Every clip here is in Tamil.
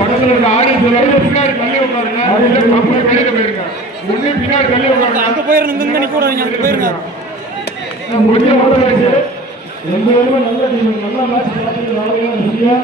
படத்துல ஒரு ஆடியன்ஸ் எல்லாரும் பின்னாடி தள்ளி உட்காருங்க அதுல கம்பெனி வெளியில போயிருங்க ஒண்ணு பின்னாடி தள்ளி உட்காருங்க அங்க போயிருங்க இங்க இருந்து நிக்க கூடாதீங்க அங்க போயிருங்க கொஞ்சம் ஓட வச்சு ரெண்டு நல்ல டீம் நல்ல மேட்ச் பார்த்து நாளைக்கு சரியா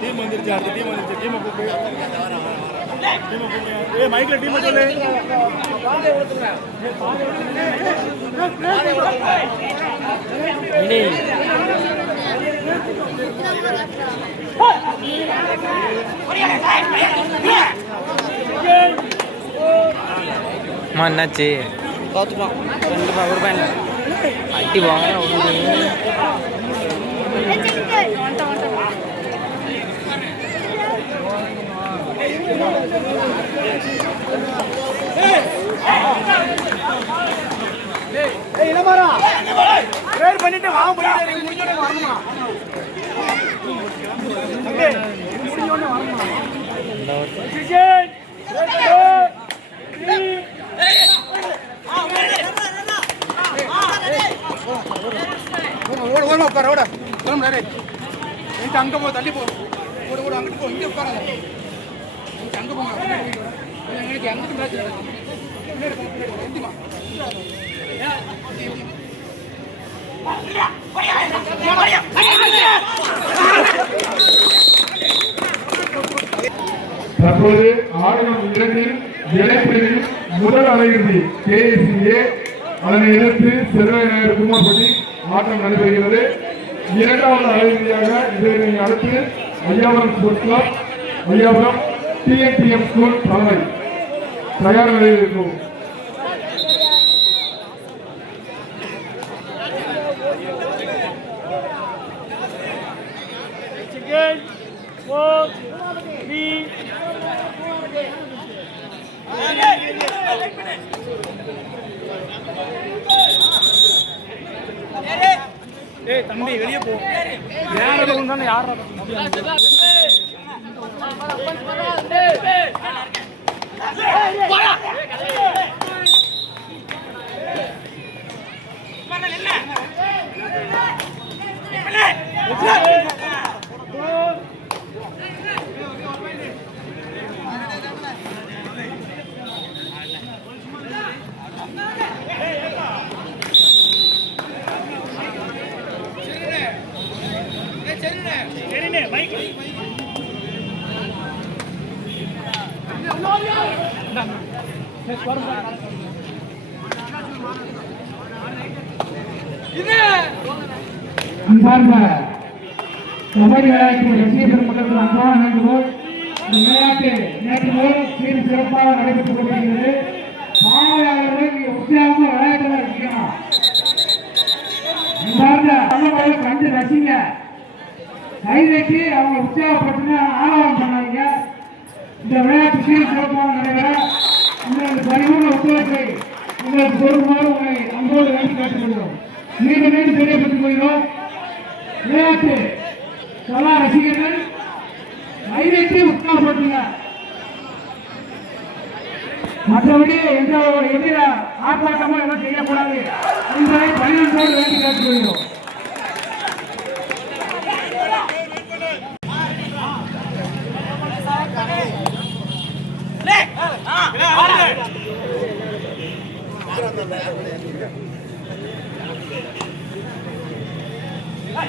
டீம் வந்துருச்சு அடுத்த டீம் வந்துருச்சு டீமை கூப்பிடு டீமை மைக்ல சொல்லு என்னாச்சு ரெண்டு ரூபாய் ஒரு ரூபாய் அட்டி வாங்க பண்ணிட்டு வாங்க பண்ணிட்டு முடிஞ்சோட வரணுமா முடிஞ்சோட வரணுமா ஓட ஓட உட்கார ஓட கிளம்புடா ரே நீங்க அங்க போ தள்ளி போ ஓட ஓட அங்கிட்டு போ இங்க உட்கார நீங்க அங்க போங்க எங்களுக்கு அங்கிட்டு மேட்ச் நடக்கும் தற்போது ஆடுகளம் இரண்டில் இடைப்பிரிவில் முதல் அரையிறுதி கேஎஸ்சிஏ அதனை எதிர்த்து செல்வநகர் குமார்பட்டி ஆட்டம் நடைபெறுகிறது. இரண்டாவது அரையிறுதியாக இதனை அடுத்து Ayyapuram sports club Ayyapuram TNDM school தலைமை. தயார் நிலையில் இருக்கும். தம்பி வெளியே போ யார பக்கம் யார அன்பார்ந்த கபடி விளையாட்டு ரசிகர்கள் மக்களுக்கு அன்பான வேண்டுகோள் இந்த விளையாட்டு நேற்று முதல் சீர் சிறப்பாக நடைபெற்றுக் கொண்டிருக்கிறது பார்வையாளர்கள் இங்கே உற்சாகமாக விளையாட்டுல இருக்கணும் அன்பார்ந்த தமிழ் கண்டு ரசிங்க அவங்க உற்சாகப்படுத்தினா ஆர்வம் பண்ணாதீங்க இந்த விளையாட்டு சீர் சிறப்பாக நடைபெற உங்களுக்கு பரிபூர்ண ஒத்துழைப்பை உங்களுக்கு பொறுமாறு உங்களை அன்போடு வேண்டி கேட்டுக்கொள்கிறோம். மீண்டும் மீண்டும் தெரியப்பட்டுக் கொள்கிறோம். விளையாட்டு கலா ரசிகர்கள் கைதட்டி உற்சாகப்படுத்துங்க மற்றபடி எந்த எதிர ஆர்ப்பாட்டமும் எதுவும் செய்யக்கூடாது. என்பதை பணியாளர்களோடு வேண்டி கேட்டுக்கொள்கிறோம்.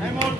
டைம் அவுட்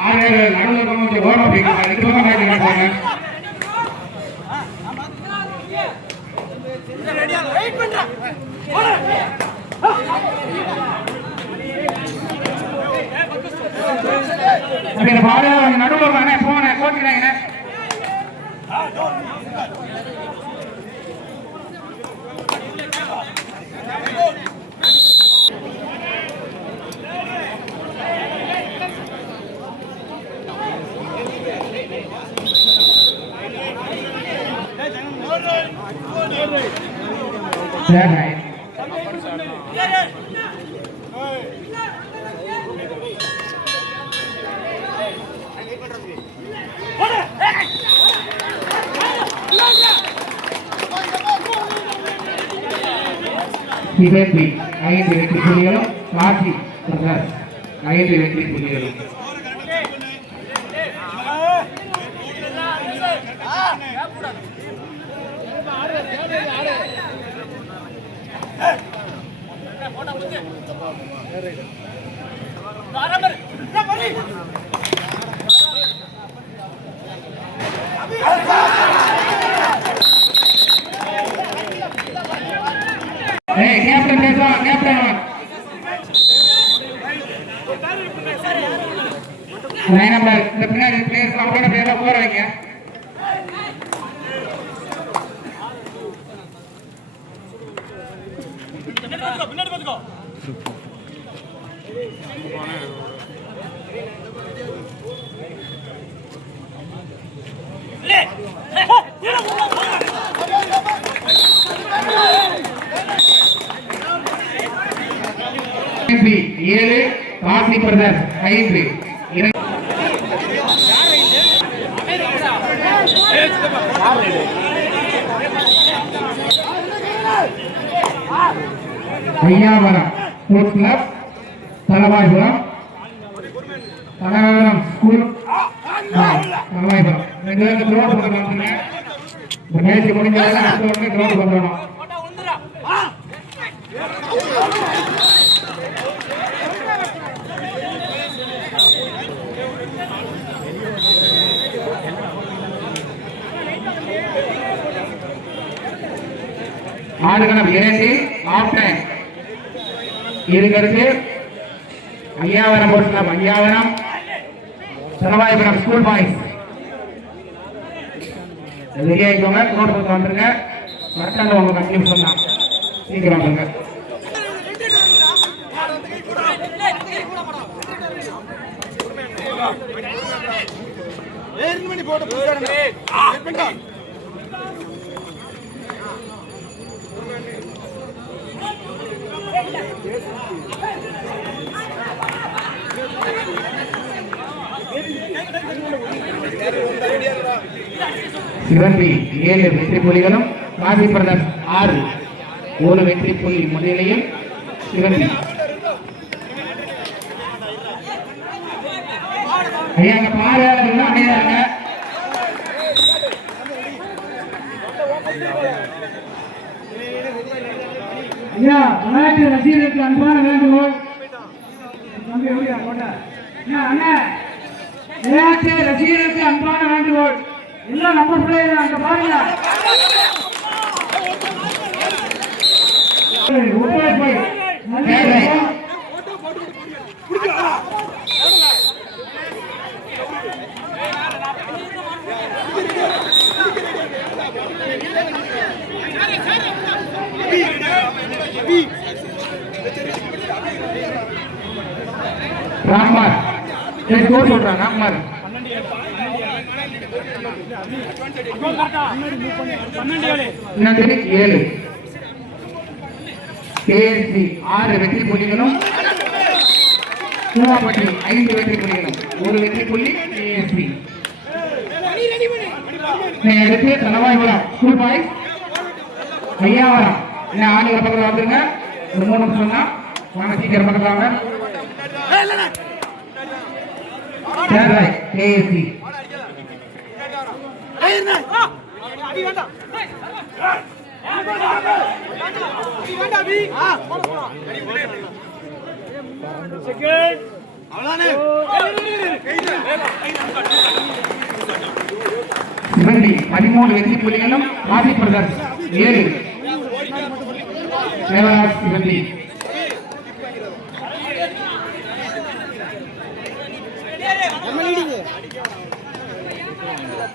ஆறு நடுவில் கொஞ்சம் ஓரம் அப்படிங்கிறாங்க ரெண்டு பக்கம் காட்டிக்கிறாங்க அப்படி இந்த நடுவில் போன போட்டுக்கிறாங்க இதே சிவப்பி ஐந்து வெற்றி புள்ளிகளும் காட்சி ஐந்து வெற்றி புள்ளிகளும் ஏய் ஏழு காசி பிரதர் ஐந்து. Ayyavaram sports club Thalavaipuram. Thalavaipuram school Thalavaipuram. ரெண்டு பேருக்கு க்ரௌண்ட் கொண்டு இந்த மேட்ச் முடிஞ்சவங்க அடுத்த உடனே க்ரௌண்ட் பண்ணணும் ஆடுகளம் இரண்டு ஆஃப் டைம் இருக்கிறது Ayyavaram sports club Ayyavaram Thalavaipuram school boys ரெடியாகிக்கோங்க road பக்கம் வந்துருங்க. கரெக்டாக உங்க அங்கேயும் சொன்னான் சீக்கிரம் வந்துருங்க. போட்டு சிவந்தி ஏழு வெற்றி புலிகளும் காசி பிரதர்ஸ் ஆறு ஒரு வெற்றி புலி முன்னிலையில் சிவந்தி ஐயா அங்க ஐயா விளையாட்டு ரசிகர்களுக்கு அன்பான வேண்டுகோள். விளையாட்டு ரசிகர்களுக்கு அன்பான வேண்டுகோள். எல்லாம் நம்ம பிள்ளைங்க அங்க பாருங்க. ஒத்துழைப்பை தேவை. சரி கோல் சொல்றான் ராம்மார் நன்றி ஏழு. கேஎஸ்சி ஆறு வெற்றி புள்ளிகளும் சூறாப்பட்டி ஐந்து வெற்றி புள்ளிகளும். ஒரு வெற்றி புள்ளி கேஎஸ்சி எடுத்து தலவாய்புரம் ஸ்கூல் பாய்ஸ் ஐயாவரம் என்ன ஆளுநர் பக்கத்தில் வந்துருங்க. ஒரு மூணு நிமிஷம் தான் சீக்கிரம் பக்கத்தில் வாங்க. சேர்ராய் கேஎஸ்சி சிவந்தி பதிமூணு வெற்றி புள்ளிகளும் ஆதி பிரதர்ஸ் ஏழு. தேவராஜ்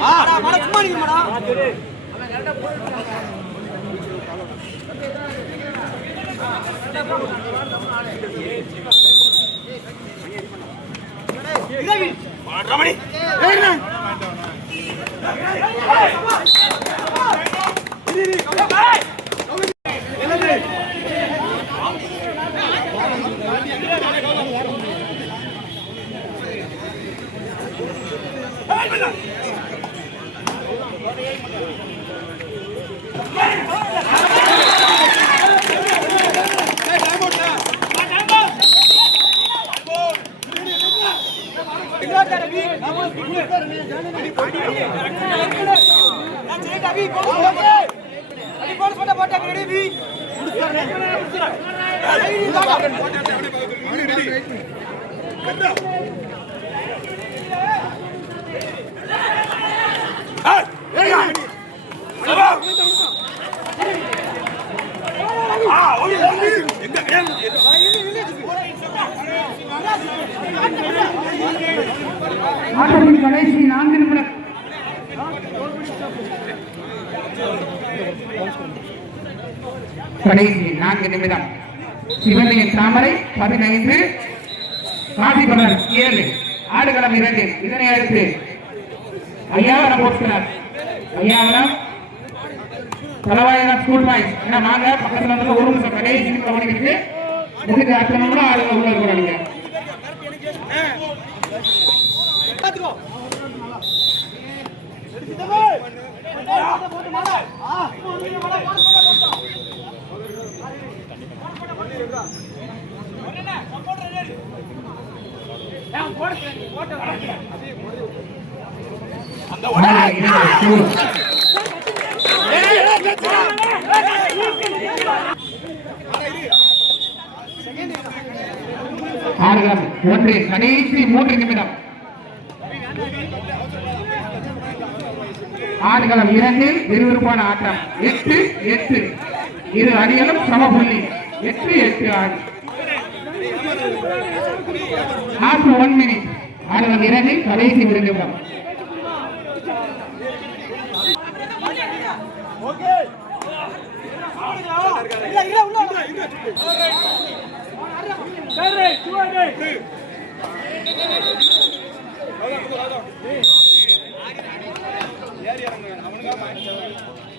ஆ. எங்க ஆட்டத்தின் கடைசி நான்கு நிமிடம் கடைசி நான்கு நிமிடம் சிவனையின் தாமரை பதினைந்து காசிபலர் ஏழு ஆடுகளம் இரண்டு இதனை அடுத்து ஐயாவரம் போட்டுக்கிறார் ஐயாவரம் தலவாயிரம் ஸ்கூல் பாய் ஏன்னா நாங்க பக்கத்துல இருந்து ஒரு நிமிஷம் கடைசி நிமிடம் பண்ணிக்கிட்டு முடிஞ்ச அத்தனை கூட ஆளுங்க உள்ள இருக்கிறாங்க ஆடுகளம் ஆடுகளம் ஒன்று கடைசி மூன்று நிமிடம். ஆடுகளம் இரண்டு விறுவிறுப்பான ஆட்டம். எட்டு எட்டு. இரு அணிகளும் சமபுள்ளி. எட்டு எட்டு ஆடு. லாஸ்ட் ஒன் மினிட் ஆடவர் இரண்டு கடைசி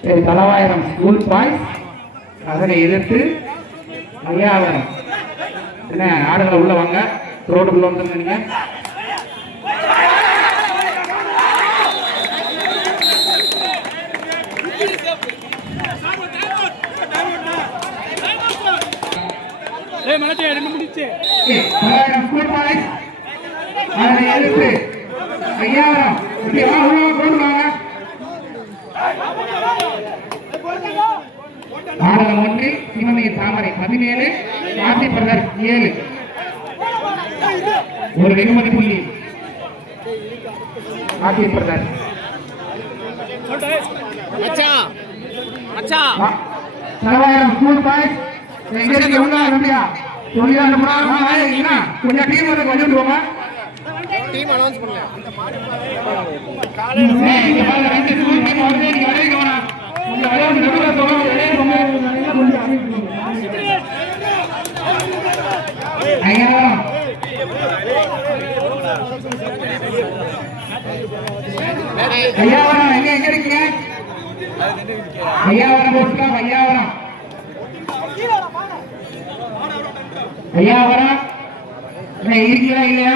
இரு தலவாயிரம் ஸ்கூல் பாய்ஸ் அதனை எதிர்த்து ஐயாவரம் என்ன ஆடுகளை உள்ள வாங்க. ரோடுக்குள்ள வந்துருங்க நீங்க ஏய் மனசே ரெண்டு முடிச்சு. இப்படி வாங்க. ஆடலம் ஒன்று சிவனை தாமரை பதினேழு காசி பிரதர் ஏழு. ஒரு வெகுமதி புள்ளி. மச்சான் தலவாயிரம் ஸ்கூல் பாய்ஸ் எங்க இருக்கு உள்ள ரெண்டியா சொல்லியா அனுப்புறா கொஞ்சம் டீம் வந்து கொண்டு போங்க டீம் அனௌன்ஸ் ரெண்டு ஸ்கூல் டீம் நீங்க வேணாம். கொஞ்சம் விளையாட்டு நடுவுல போங்க, விளையாடுங்க. ஐயாவரம் எங்க எங்க இருக்கீங்க? ஐயாவரம் போட்டுக்கலாம் ஐயாவரம். ஐயாவரம்? இருக்கீங்களா இல்லையா?